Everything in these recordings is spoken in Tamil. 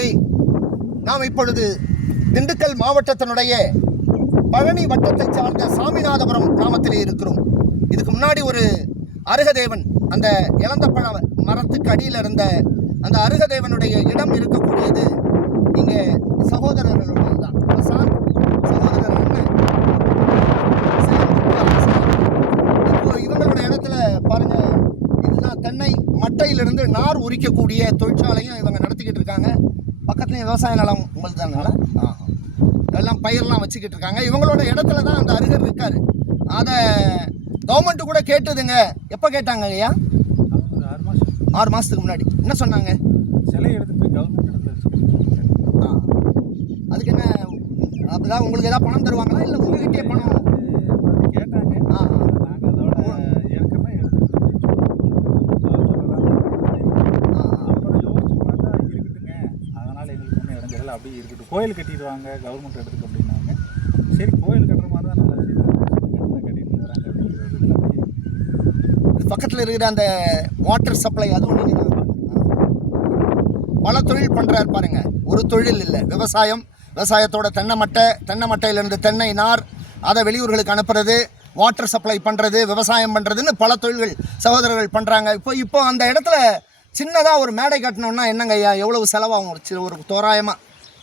நேயர்களே, நாம் இப்பொழுது திண்டுக்கல் மாவட்டத்தினுடைய பழனி வட்டத்தை சார்ந்த சாமிநாதபுரம் கிராமத்திலே இருக்கிறோம். இதுக்கு முன்னாடி ஒரு அருகதேவன், அந்த இளந்த பழ மரத்துக்கு அடியில் இருந்த அந்த அருகதேவனுடைய இடம் இருக்கக்கூடியது இங்கே சகோதரர்களுடைய தான். சகோதரர் இப்போ இவங்களுடைய இடத்துல பாருங்க, இதுதான் தென்னை மட்டையிலிருந்து நார் உரிக்கக்கூடிய தொழிற்சாலையும் இவங்க நடத்திக்கிட்டு இருக்காங்க. பக்கத்துலேயும் விவசாய நிலம் உங்களுக்கு தானால எல்லாம் பயிரெலாம் வச்சுக்கிட்டு இருக்காங்க. இவங்களோட இடத்துல தான் அந்த அருகர் இருக்காரு. அதை கவர்மெண்ட்டு கூட கேட்டுதுங்க. எப்போ கேட்டாங்க ஐயா? 6 மாதத்துக்கு முன்னாடி. என்ன சொன்னாங்க? சிலை எடுத்து போய் கவர்மெண்ட் இடத்துல அதுக்கு என்ன அப்படிதான் உங்களுக்கு ஏதாவது பணம் தருவாங்களா, இல்லை உங்ககிட்டே பணம் கேட்டாங்க? நாங்கள் அதோட இறக்கமாக எடுத்துக்கிட்டு அப்புறம் யோசிச்சு பார்த்தா இருக்கட்டுங்க, அதனால் எங்களுக்கு ஒன்றும் இறங்கல, அப்படியே இருக்கட்டும், கோயில் கட்டிடுவாங்க கவர்மெண்ட் எடுத்துக்கு அப்படின்னாங்க. சரி, கோயில் கட்டுற மாதிரி தான் நல்லா கட்டிட்டு வராங்க. பக்கத்தில் இருக்கிற அந்த வாட்டர் சப்ளை, அதுவும் நீங்கள் பல தொழில் பண்ணுறாரு பாருங்க. ஒரு தொழில் இல்லை, விவசாயம், விவசாயத்தோட தென்னை மட்டையிலிருந்து தென்னை நார் அதை வெளியூர்களுக்கு அனுப்புறது, வாட்டர் சப்ளை பண்ணுறது, விவசாயம் பண்ணுறதுன்னு பல தொழில்கள் சகோதரர்கள் பண்ணுறாங்க. இப்போ அந்த இடத்துல சின்னதாக ஒரு மேடை கட்டணும்னா என்னங்க ஐயா, எவ்வளவு செலவாகும்? ஒரு தோராயமாக,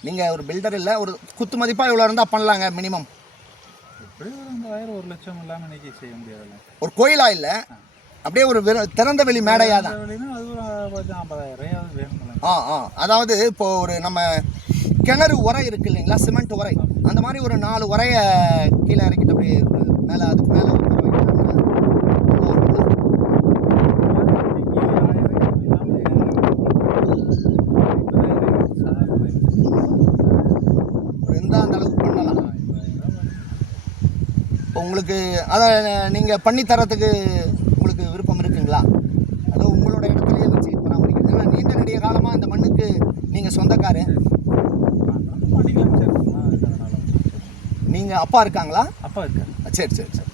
நீங்கள் ஒரு பில்டர் இல்லை, ஒரு குத்து மதிப்பாக இவ்வளோ இருந்தால் பண்ணலாங்க மினிமம்? எப்படி ஒரு 50,000 1 லட்சம் இல்லாமல் இன்றைக்கி செய்ய முடியாதுல்ல. ஒரு கோயிலாக இல்லை, அப்படியே ஒரு திறந்த வெளி மேடையாக தான். அது ஒரு 50,000 வேணுங்களா? அதாவது இப்போ ஒரு நம்ம கிணறு உரை இருக்கு இல்லைங்களா, சிமெண்ட் உரை, அந்த மாதிரி ஒரு 4 உரையை கீழே இறக்கிட்டு அப்படியே மேலே, அதுக்கு மேலே இருந்தால் அந்த அளவுக்கு பண்ணலாம். இப்போ உங்களுக்கு அதை நீங்கள் பண்ணித்தரத்துக்கு உங்களுக்கு விருப்பம் இருக்குங்களா? அதோ உங்களோட இடத்துலையே வச்சு பராமரிக்கிறது. ஏன்னா நீண்ட நெடிய காலமாக இந்த மண்ணுக்கு நீங்கள் சொந்தக்காரு. நீங்கள் அப்பா இருக்காங்களா? அப்பா இருக்காரு. சரி சரி சரி.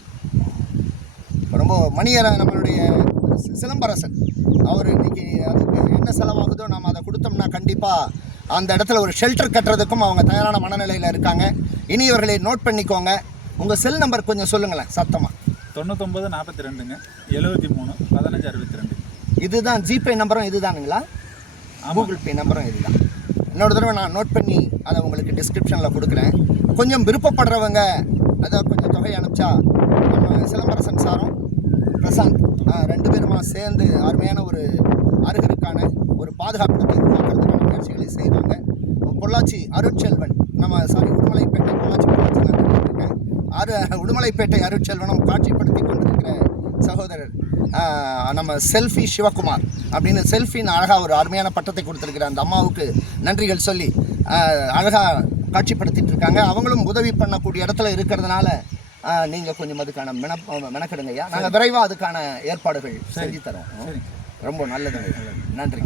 இப்போ ரொம்ப மணியரை நம்மளுடைய சிலம்பரசன் அவர் இன்னைக்கு அதுக்கு என்ன செலவாகுதோ நாம் அதை கொடுத்தோம்னா கண்டிப்பாக அந்த இடத்துல ஒரு ஷெல்டர் கட்டுறதுக்கும் அவங்க தயாரான மனநிலையில் இருக்காங்க. இனி இவர்களை நோட் பண்ணிக்கோங்க. உங்கள் செல் நம்பர் கொஞ்சம் சொல்லுங்களேன் சத்தமாக. 99 42 73 15 62. இதுதான் ஜிபே நம்பரும் இதுதானுங்களா? கூகுள் பே நம்பரும் இதுதான். இன்னொரு தடவை நான் நோட் பண்ணி அதை உங்களுக்கு டிஸ்கிரிப்ஷனில் கொடுக்குறேன். கொஞ்சம் விருப்பப்படுறவங்க அதை கொஞ்சம் தொகை அனுப்பிச்சா நம்ம சிலம்பரசன் சாரும் பிரசாந்த் 2 பேருமா சேர்ந்து அருமையான ஒரு அருகருக்கான ஒரு பாதுகாப்பத்தை உருவாக்குறதுக்கான முயற்சிகளை செய்வாங்க. பொள்ளாச்சி அருட்செல்வன், உடுமலைப்பேட்டை உடுமலைப்பேட்டை அருட்செல்வனும் காட்சிப்படுத்தி கொண்டிருக்கிற சகோதரர் நம்ம செல்ஃபி சிவகுமார் அப்படின்னு செல்ஃபின்னு அழகாக ஒரு அருமையான பட்டத்தை கொடுத்துருக்கிற அந்த அம்மாவுக்கு நன்றிகள் சொல்லி அழகாக காட்சிப்படுத்திட்டு இருக்காங்க. அவங்களும் உதவி பண்ணக்கூடிய இடத்துல இருக்கிறதுனால நீங்கள் கொஞ்சம் அதுக்கான மெனக்கெடுங்கய்யா. நாங்கள் விரைவாக அதுக்கான ஏற்பாடுகள் செஞ்சு தரோம். ரொம்ப நல்லது, நன்றிங்க.